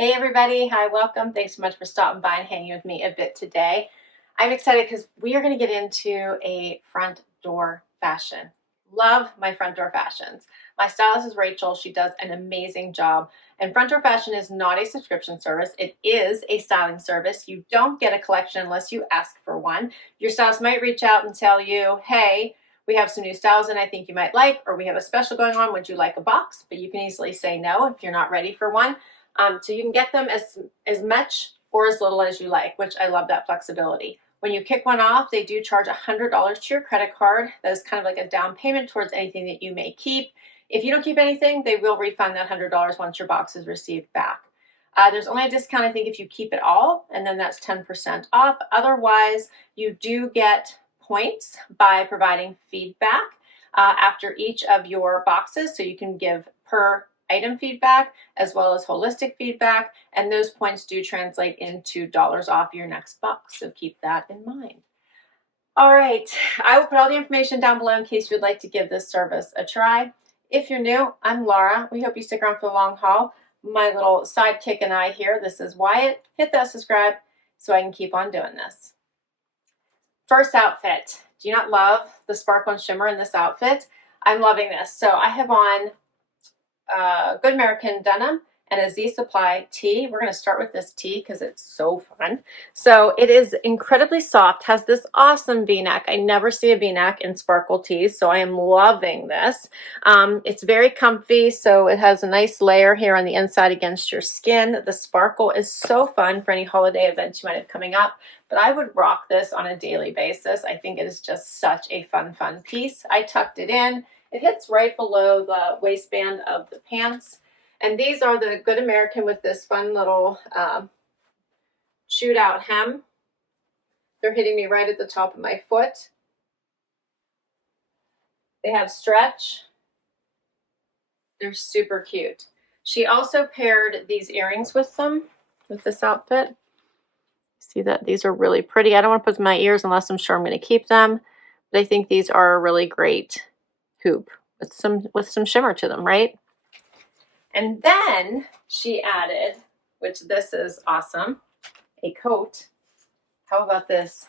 Hey everybody, hi, welcome. Thanks so much for stopping by and hanging with me a bit today. I'm excited because we are going to get into a front door fashion. Love my front door fashions. My stylist is Rachel. She does an amazing job. And front door fashion is not a subscription service. It is a styling service. You don't get a collection unless you ask for one. Your stylist might reach out and tell you, hey, we have some new styles and I think you might like, or we have a special going on. Would you like a box? But you can easily say no if you're not ready for one. So you can get them as much or as little as you like, which I love that flexibility. When you kick one off, they do charge $100 to your credit card. That is kind of like a down payment towards anything that you may keep. If you don't keep anything, they will refund that $100 once your box is received back. There's only a discount, I think, if you keep it all, and then that's 10% off. Otherwise, you do get points by providing feedback after each of your boxes. So you can give per item feedback as well as holistic feedback, and those points do translate into dollars off your next box, so keep that in mind. All right, I will put all the information down below in case you'd like to give this service a try. If you're new, I'm Laura. We hope you stick around for the long haul. My little sidekick and I here, this is Wyatt. Hit that subscribe so I can keep on doing this. First outfit. Do you not love the sparkle and shimmer in this outfit? I'm loving this. So I have on Good American denim and a Z Supply tee. We're going to start with this tee because it's so fun. So it is incredibly soft, has this awesome V-neck. I never see a V-neck in sparkle tees, so I am loving this. It's very comfy, so it has a nice layer here on the inside against your skin. The sparkle is so fun for any holiday events you might have coming up, but I would rock this on a daily basis. I think it is just such a fun piece. I tucked it in. It hits right below the waistband of the pants. And these are the Good American with this fun little chewed out hem. They're hitting me right at the top of my foot. They have stretch. They're super cute. She also paired these earrings with them, with this outfit. See that? These are really pretty. I don't want to put them in my ears unless I'm sure I'm going to keep them. But I think these are a really great hoop with some shimmer to them, right? And then she added, which this is awesome, a coat. How about this?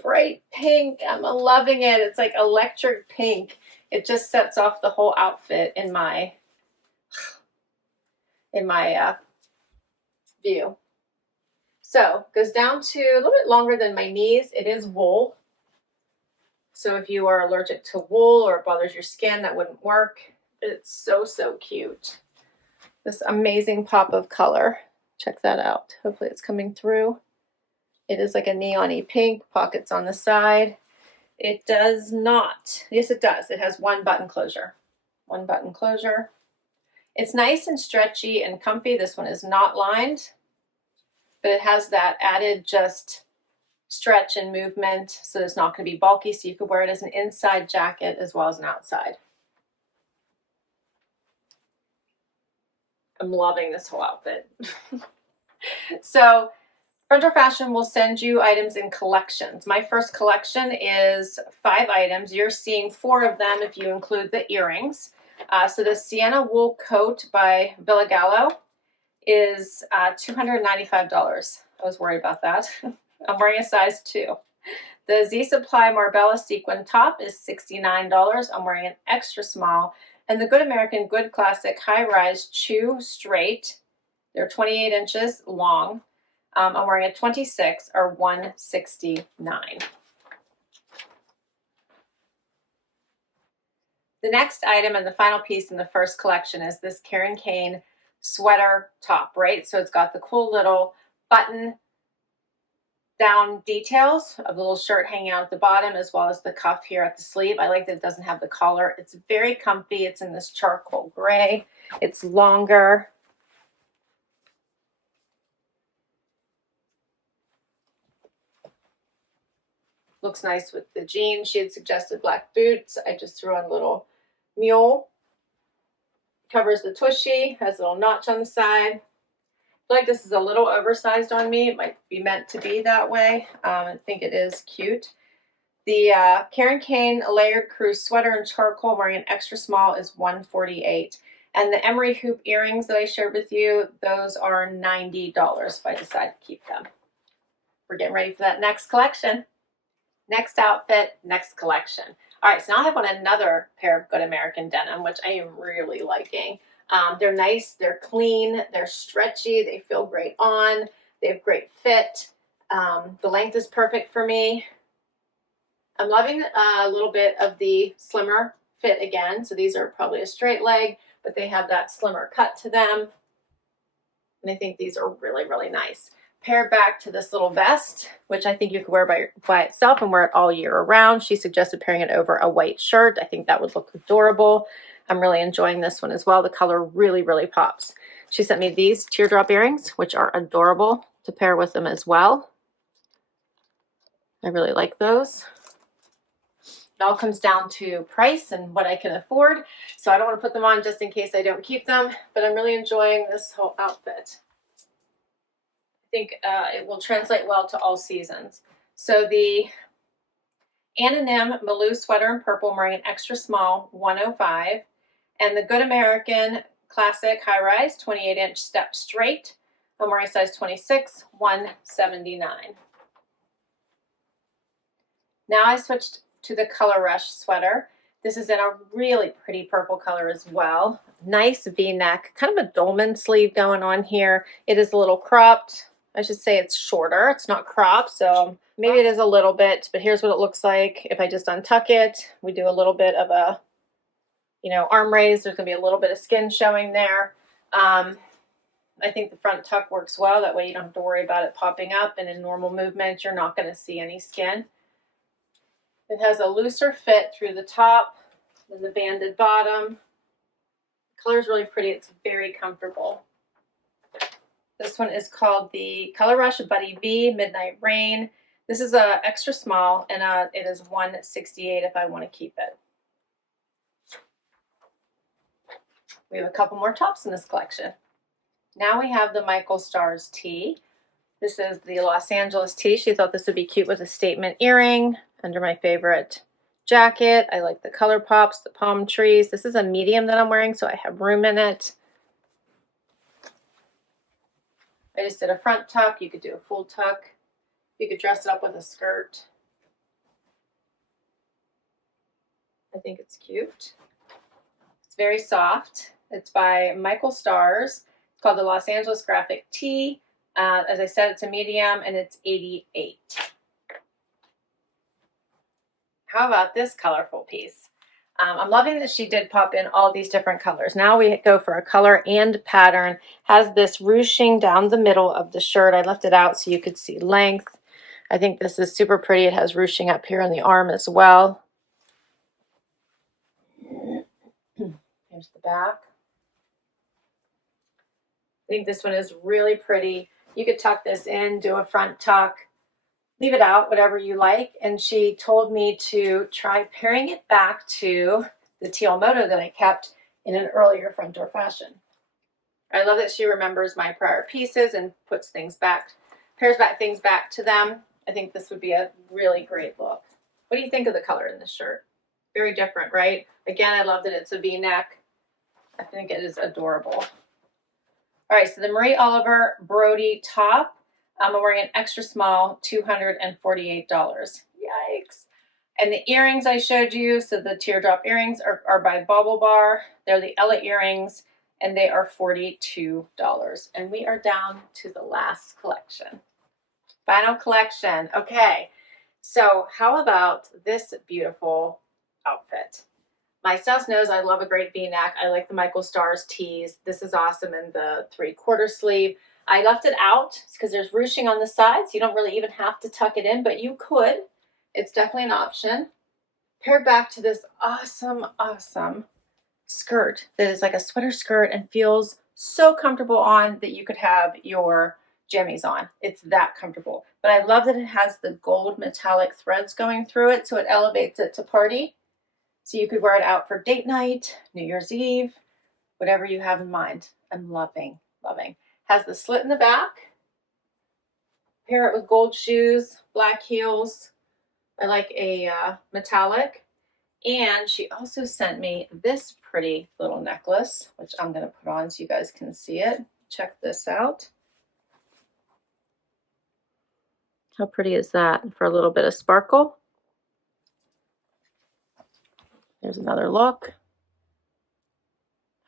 Bright pink. I'm loving it. It's like electric pink. It just sets off the whole outfit in my view. So goes down to a little bit longer than my knees. It is wool. So if you are allergic to wool or it bothers your skin, that wouldn't work. It's so cute. This amazing pop of color. Check that out. Hopefully it's coming through. It is like a neon-y pink, pockets on the side. It does not. Yes, it does. It has one button closure. One button closure. It's nice and stretchy and comfy. This one is not lined, but it has that added just stretch and movement, so it's not going to be bulky, so you could wear it as an inside jacket as well as an outside. I'm loving this whole outfit. So front door fashion will send you items in collections. My first collection is 5 items. You're seeing 4 of them if you include the earrings. So the Siena wool coat by Vilagallo is $295. I was worried about that. I'm wearing a size 2. The Z Supply Marbella Sequin top is $69. I'm wearing an extra small. And the Good American Good Classic High Rise Chew Straight, they're 28 inches long. I'm wearing a 26 or $169. The next item and the final piece in the first collection is this Kane sweater top, right? So it's got the cool little button down details of the little shirt hanging out at the bottom, as well as the cuff here at the sleeve. I like that it doesn't have the collar. It's very comfy. It's in this charcoal gray. It's longer. Looks nice with the jeans. She had suggested black boots. I just threw on a little mule. Covers the tushy, has a little notch on the side. I feel like this is a little oversized on me. It might be meant to be that way. I think it is cute. The Kane layered crew sweater in charcoal, wearing an extra small, is $148. And the Emery hoop earrings that I shared with you, those are $90 if I decide to keep them. We're getting ready for that next collection. Next outfit, next collection. All right, so now I have on another pair of Good American denim, which I am really liking. They're nice, they're clean, they're stretchy, they feel great on, they have great fit. The length is perfect for me. I'm loving a little bit of the slimmer fit again. So these are probably a straight leg, but they have that slimmer cut to them. And I think these are really, really nice. Paired back to this little vest, which I think you could wear by itself and wear it all year around. She suggested pairing it over a white shirt. I think that would look adorable. I'm really enjoying this one as well. The color really, really pops. She sent me these teardrop earrings, which are adorable to pair with them as well. I really like those. It all comes down to price and what I can afford. So I don't want to put them on just in case I don't keep them, but I'm really enjoying this whole outfit. I think it will translate well to all seasons. So the Anonyme Milos sweater in purple, I'm wearing an extra small 105, and the Good American Classic High Rise 28-inch step straight, I'm wearing size 26, 179. Now I switched to the Colorush sweater. This is in a really pretty purple color as well. Nice V-neck, kind of a dolman sleeve going on here. It is a little cropped. I should say it's shorter. It's not cropped, so maybe it is a little bit, but here's what it looks like. If I just untuck it, we do a little bit of a, arm raise. There's gonna be a little bit of skin showing there. I think the front tuck works well. That way you don't have to worry about it popping up, and in normal movement, you're not gonna see any skin. It has a looser fit through the top and the banded bottom. The color is really pretty. It's very comfortable. This one is called the Colorush Buddy V Midnight Rain. This is a extra small, and it is $168 if I want to keep it. We have a couple more tops in this collection. Now we have the Michael Stars tee. This is the Los Angeles tee. She thought this would be cute with a statement earring under my favorite jacket. I like the color pops, the palm trees. This is a medium that I'm wearing, so I have room in it. I just did a front tuck. You could do a full tuck. You could dress it up with a skirt. I think it's cute. It's very soft. It's by Michael Stars. It's called the Los Angeles Graphic Tee. As I said, it's a medium and it's $88. How about this colorful piece? I'm loving that she did pop in all these different colors. Now we go for a color and pattern. Has this ruching down the middle of the shirt. I left it out so you could see length. I think this is super pretty. It has ruching up here on the arm as well. Here's the back. I think this one is really pretty. You could tuck this in, do a front tuck, leave it out, whatever you like. And she told me to try pairing it back to the teal moto that I kept in an earlier front door fashion. I love that she remembers my prior pieces and puts things back, pairs back things back to them. I think this would be a really great look. What do you think of the color in this shirt? Very different, right? Again, I love that it's a V-neck. I think it is adorable. All right, so the Marie Oliver Brodie top. I'm wearing an extra small, $248. Yikes. And the earrings I showed you, so the teardrop earrings are by Baublebar. They're the Ella earrings, and they are $42. And we are down to the last collection. Final collection. Okay, so how about this beautiful outfit? My styles knows I love a great V-neck. I like the Michael Stars tees. This is awesome in the 3/4 sleeve. I left it out because there's ruching on the sides. You don't really even have to tuck it in, but you could. It's definitely an option. Paired back to this awesome, awesome skirt that is like a sweater skirt and feels so comfortable on that you could have your jammies on. It's that comfortable. But I love that it has the gold metallic threads going through it, so it elevates it to party. So you could wear it out for date night, New Year's Eve, whatever you have in mind. I'm loving, loving. Has the slit in the back. Pair it with gold shoes, black heels. I like a metallic. And she also sent me this pretty little necklace, which I'm going to put on so you guys can see it. Check this out. How pretty is that for a little bit of sparkle? There's another look.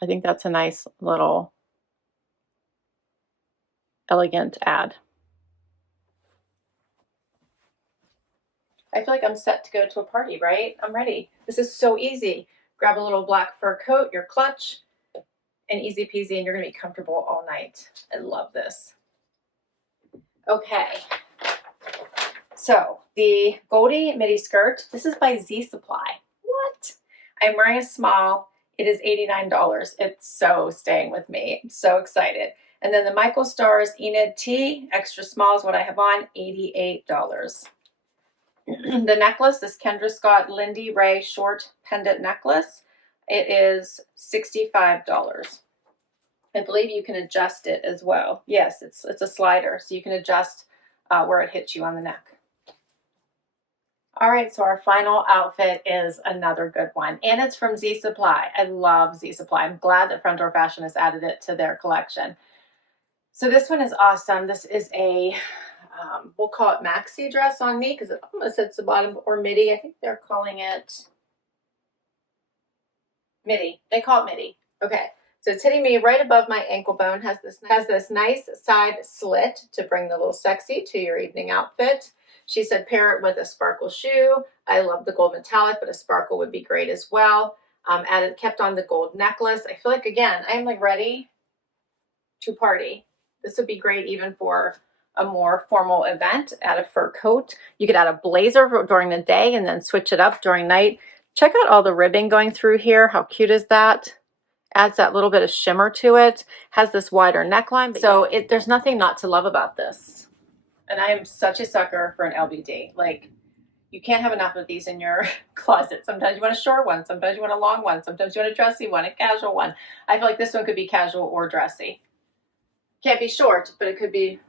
I think that's a nice little elegant add. I feel like I'm set to go to a party, right? I'm ready. This is so easy. Grab a little black fur coat, your clutch, and easy peasy, and you're gonna be comfortable all night. I love this. Okay, so the Goldie midi skirt, this is by Z Supply. What? I'm wearing a small. It is $89. It's so staying with me. I'm so excited. And then the Michael Stars Enid tee, extra small is what I have on, $88. The necklace, this Kendra Scott Lindy Ray short pendant necklace, it is $65. I believe you can adjust it as well. Yes, it's a slider, so you can adjust where it hits you on the neck. All right, so our final outfit is another good one, and it's from Z Supply. I love Z Supply. I'm glad that Front Door Fashion has added it to their collection. So this one is awesome. This is a, we'll call it maxi dress on me because it almost hits the bottom, or midi. I think they're calling it midi. They call it midi. Okay, so it's hitting me right above my ankle bone. Has this nice side slit to bring the little sexy to your evening outfit. She said pair it with a sparkle shoe. I love the gold metallic, but a sparkle would be great as well. Kept on the gold necklace. I feel like, again, I'm like ready to party. This would be great even for a more formal event. Add a fur coat. You could add a blazer during the day and then switch it up during night. Check out all the ribbing going through here. How cute is that? Adds that little bit of shimmer to it. Has this wider neckline. So there's nothing not to love about this. And I am such a sucker for an LBD. Like, you can't have enough of these in your closet. Sometimes you want a short one. Sometimes you want a long one. Sometimes you want a dressy one, a casual one. I feel like this one could be casual or dressy. Can't be short, but it could be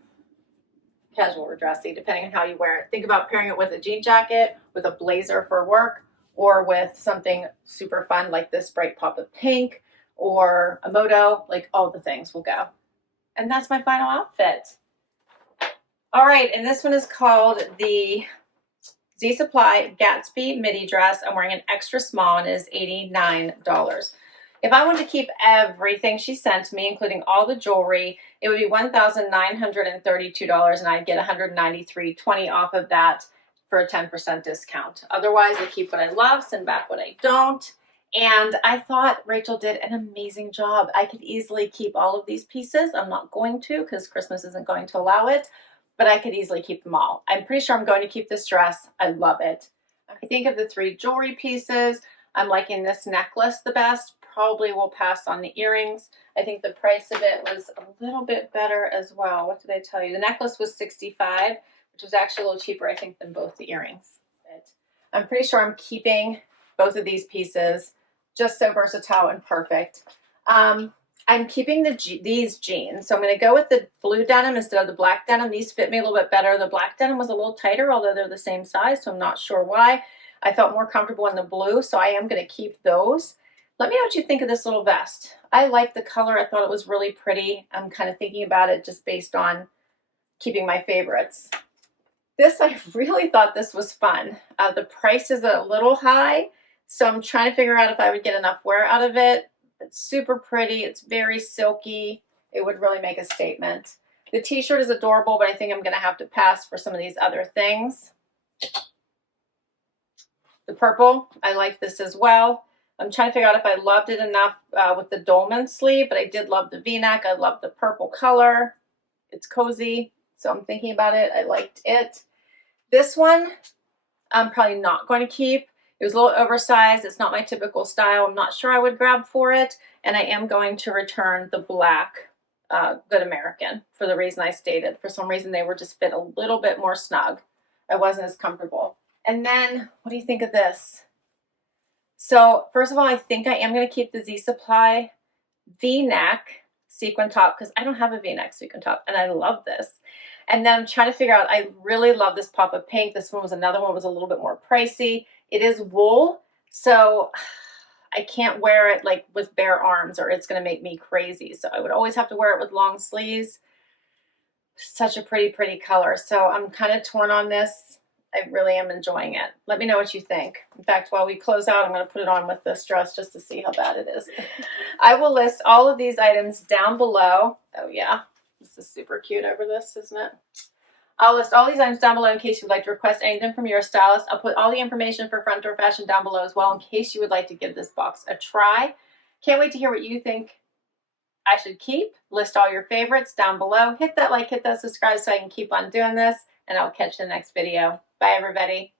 casual or dressy, depending on how you wear it. Think about pairing it with a jean jacket, with a blazer for work, or with something super fun like this bright pop of pink, or a moto. Like, all the things will go. And that's my final outfit. All right, and this one is called the Z Supply Gatsby midi dress. I'm wearing an extra small and it is $89. If I wanted to keep everything she sent me, including all the jewelry, it would be $1,932 and I'd get $193.20 off of that for a 10% discount. Otherwise, I keep what I love, send back what I don't. And I thought Rachel did an amazing job. I could easily keep all of these pieces. I'm not going to because Christmas isn't going to allow it, but I could easily keep them all. I'm pretty sure I'm going to keep this dress. I love it. I think of the 3 jewelry pieces, I'm liking this necklace the best. Probably will pass on the earrings. I think the price of it was a little bit better as well. What did I tell you? The necklace was $65, which was actually a little cheaper, I think, than both the earrings. But I'm pretty sure I'm keeping both of these pieces. Just so versatile and perfect. I'm keeping these jeans. So I'm going to go with the blue denim instead of the black denim. These fit me a little bit better. The black denim was a little tighter, although they're the same size, so I'm not sure why. I felt more comfortable in the blue, so I am going to keep those. Let me know what you think of this little vest. I like the color. I thought it was really pretty. I'm kind of thinking about it just based on keeping my favorites. This, I really thought this was fun. The price is a little high, so I'm trying to figure out if I would get enough wear out of it. It's super pretty. It's very silky. It would really make a statement. The t-shirt is adorable, but I think I'm going to have to pass for some of these other things. The purple, I like this as well. I'm trying to figure out if I loved it enough with the dolman sleeve, but I did love the v-neck. I love the purple color. It's cozy, so I'm thinking about it. I liked it. This one, I'm probably not going to keep. It was a little oversized. It's not my typical style. I'm not sure I would grab for it. And I am going to return the black Good American for the reason I stated. For some reason, they were just fit a little bit more snug. I wasn't as comfortable. And then, what do you think of this? So, first of all, I think I am going to keep the Z Supply V-neck sequin top because I don't have a V-neck sequin top, and I love this. And then I'm trying to figure out, I really love this pop of pink. This one was another one, was a little bit more pricey. It is wool, So I can't wear it like with bare arms or it's going to make me crazy. So I would always have to wear it with long sleeves. Such a pretty color. So I'm kind of torn on this. I really am enjoying it. Let me know what you think. In fact, while we close out, I'm going to put it on with this dress just to see how bad it is. I will list all of these items down below. Oh yeah, this is super cute over this, isn't it? I'll list all these items down below in case you would like to request anything from your stylist. I'll put all the information for Front Door Fashion down below as well in case you would like to give this box a try. Can't wait to hear what you think I should keep. List all your favorites down below. Hit that like, hit that subscribe so I can keep on doing this, and I'll catch you in the next video. Bye, everybody.